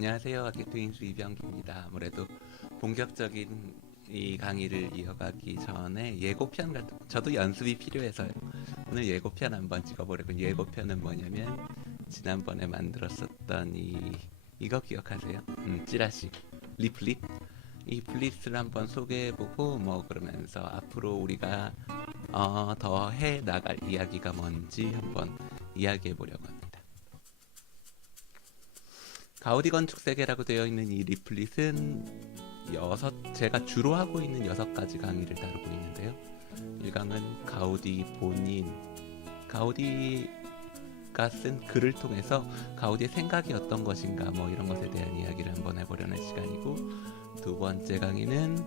안녕하세요. 아키트윈스 이병기입니다. 아무래도 본격적인 이 강의를 이어가기 전에 예고편 같은 저도 연습이 필요해서요. 오늘 예고편 한번 찍어보려고. 예고편은 뭐냐면 지난번에 만들었었던 이거 기억하세요? 찌라시 리플릿 이 플릿을 한번 소개해보고 뭐 그러면서 앞으로 우리가 더 해 나갈 이야기가 뭔지 한번 이야기해보려고 합니다. 가우디 건축 세계라고 되어 있는 이 리플릿은 제가 주로 하고 있는 6가지 강의를 다루고 있는데요. 1강은 가우디 본인, 가우디가 쓴 글을 통해서 가우디의 생각이 어떤 것인가 뭐 이런 것에 대한 이야기를 한번 해보려는 시간이고, 두 번째 강의는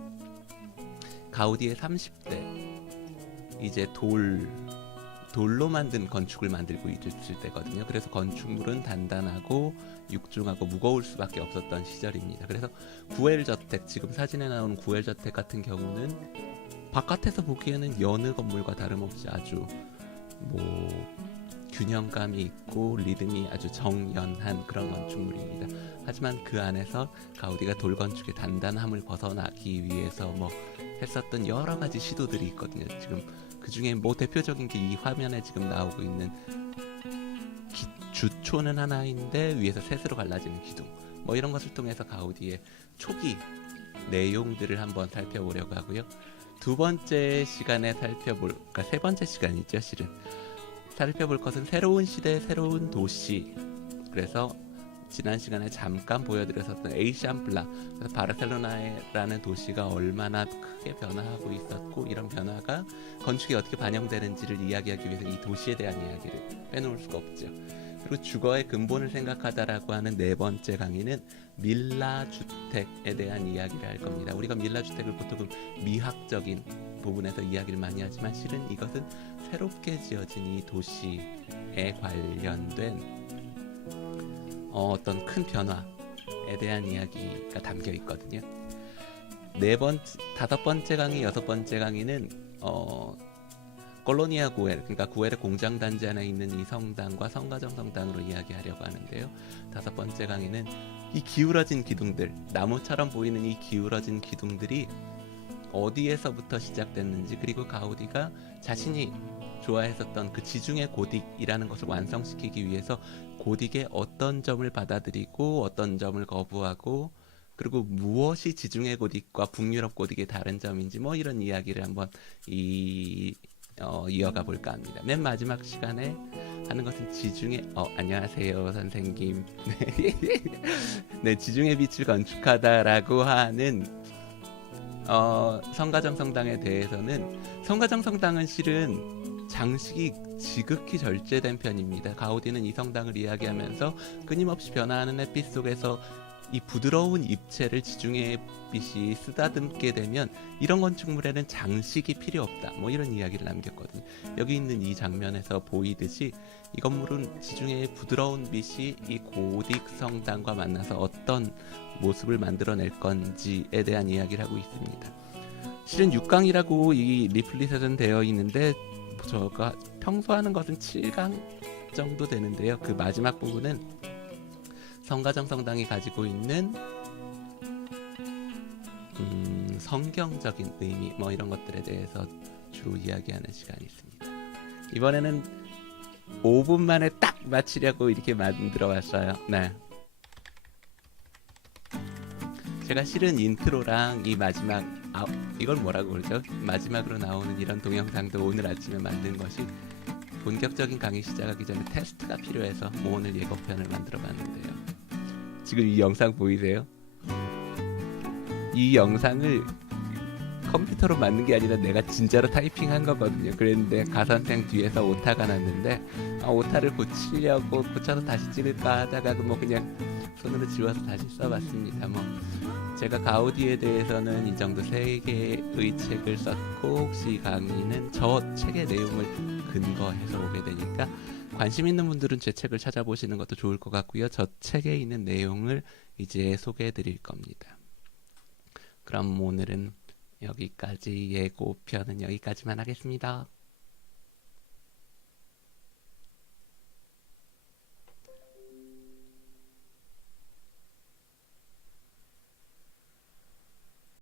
가우디의 30대, 이제 돌로 만든 건축을 만들고 있을 때거든요. 그래서 건축물은 단단하고 육중하고 무거울 수밖에 없었던 시절입니다. 그래서 구엘저택, 지금 사진에 나오는 구엘저택 같은 경우는 바깥에서 보기에는 여느 건물과 다름없이 아주 뭐 균형감이 있고 리듬이 아주 정연한 그런 건축물입니다. 하지만 그 안에서 가우디가 돌 건축의 단단함을 벗어나기 위해서 뭐 했었던 여러 가지 시도들이 있거든요. 지금 그 중에 뭐 대표적인 게 이 화면에 지금 나오고 있는 주초는 하나인데 위에서 셋으로 갈라지는 기둥, 뭐 이런 것을 통해서 가우디의 초기 내용들을 한번 살펴보려고 하고요. 두 번째 시간에 그러니까 세 번째 시간이죠. 실은 살펴볼 것은 새로운 시대, 새로운 도시. 그래서 지난 시간에 잠깐 보여드렸었던 에이샴플라, 바르셀로나라는 도시가 얼마나 크게 변화하고 있었고 이런 변화가 건축에 어떻게 반영되는지를 이야기하기 위해서 이 도시에 대한 이야기를 빼놓을 수가 없죠. 그리고 주거의 근본을 생각하다라고 하는 네 번째 강의는 밀라 주택에 대한 이야기를 할 겁니다. 우리가 밀라 주택을 보통 미학적인 부분에서 이야기를 많이 하지만 실은 이것은 새롭게 지어진 이 도시에 관련된 어떤 큰 변화에 대한 이야기가 담겨 있거든요. 다섯 번째 강의, 여섯 번째 강의는 콜로니아 구엘, 그러니까 구엘의 공장 단지 안에 있는 이 성당과 성가정 성당으로 이야기하려고 하는데요. 다섯 번째 강의는 이 기울어진 기둥들, 나무처럼 보이는 이 기울어진 기둥들이 어디에서부터 시작됐는지, 그리고 가우디가 자신이 좋아했었던 그 지중해 고딕이라는 것을 완성시키기 위해서 고딕의 어떤 점을 받아들이고 어떤 점을 거부하고, 그리고 무엇이 지중해 고딕과 북유럽 고딕의 다른 점인지 뭐 이런 이야기를 한번 이어가 볼까 합니다. 맨 마지막 시간에 하는 것은 안녕하세요 선생님. 네, 지중해 빛을 건축하다라고 하는 성가정 성당에 대해서는, 성가정 성당은 실은 장식이 지극히 절제된 편입니다. 가우디는 이 성당을 이야기하면서 끊임없이 변화하는 햇빛 속에서 이 부드러운 입체를 지중해 빛이 쓰다듬게 되면 이런 건축물에는 장식이 필요 없다, 뭐 이런 이야기를 남겼거든요. 여기 있는 이 장면에서 보이듯이 이 건물은 지중해의 부드러운 빛이 이 고딕 성당과 만나서 어떤 모습을 만들어낼 건지에 대한 이야기를 하고 있습니다. 실은 6강이라고 이 리플릿에는 되어 있는데 제가 평소 하는 것은 7강 정도 되는데요. 그 마지막 부분은 성가정 성당이 가지고 있는 성경적인 의미 뭐 이런 것들에 대해서 주로 이야기하는 시간이 있습니다. 이번에는 5분 만에 딱 마치려고 이렇게 만들어 왔어요. 네. 제가 실은 인트로랑 이 마지막 이걸 뭐라고 그러죠? 마지막으로 나오는 이런 동영상도 오늘 아침에 만든 것이 본격적인 강의 시작하기 전에 테스트가 필요해서 오늘 예고편을 만들어 봤는데요. 지금 이 영상 보이세요? 이 영상을 컴퓨터로 만든 게 아니라 내가 진짜로 타이핑한 거거든요. 그랬는데 가선생 뒤에서 오타가 났는데 오타를 고치려고 고쳐서 다시 찍을까 하다가 뭐 그냥 손으로 지워서 다시 써봤습니다. 뭐 제가 가우디에 대해서는 이 정도 3개의 책을 썼고, 혹시 강의는 저 책의 내용을 근거해서 오게 되니까 관심 있는 분들은 제 책을 찾아보시는 것도 좋을 것 같고요. 저 책에 있는 내용을 이제 소개해 드릴 겁니다. 그럼 오늘은 여기까지, 예고편은 여기까지만 하겠습니다.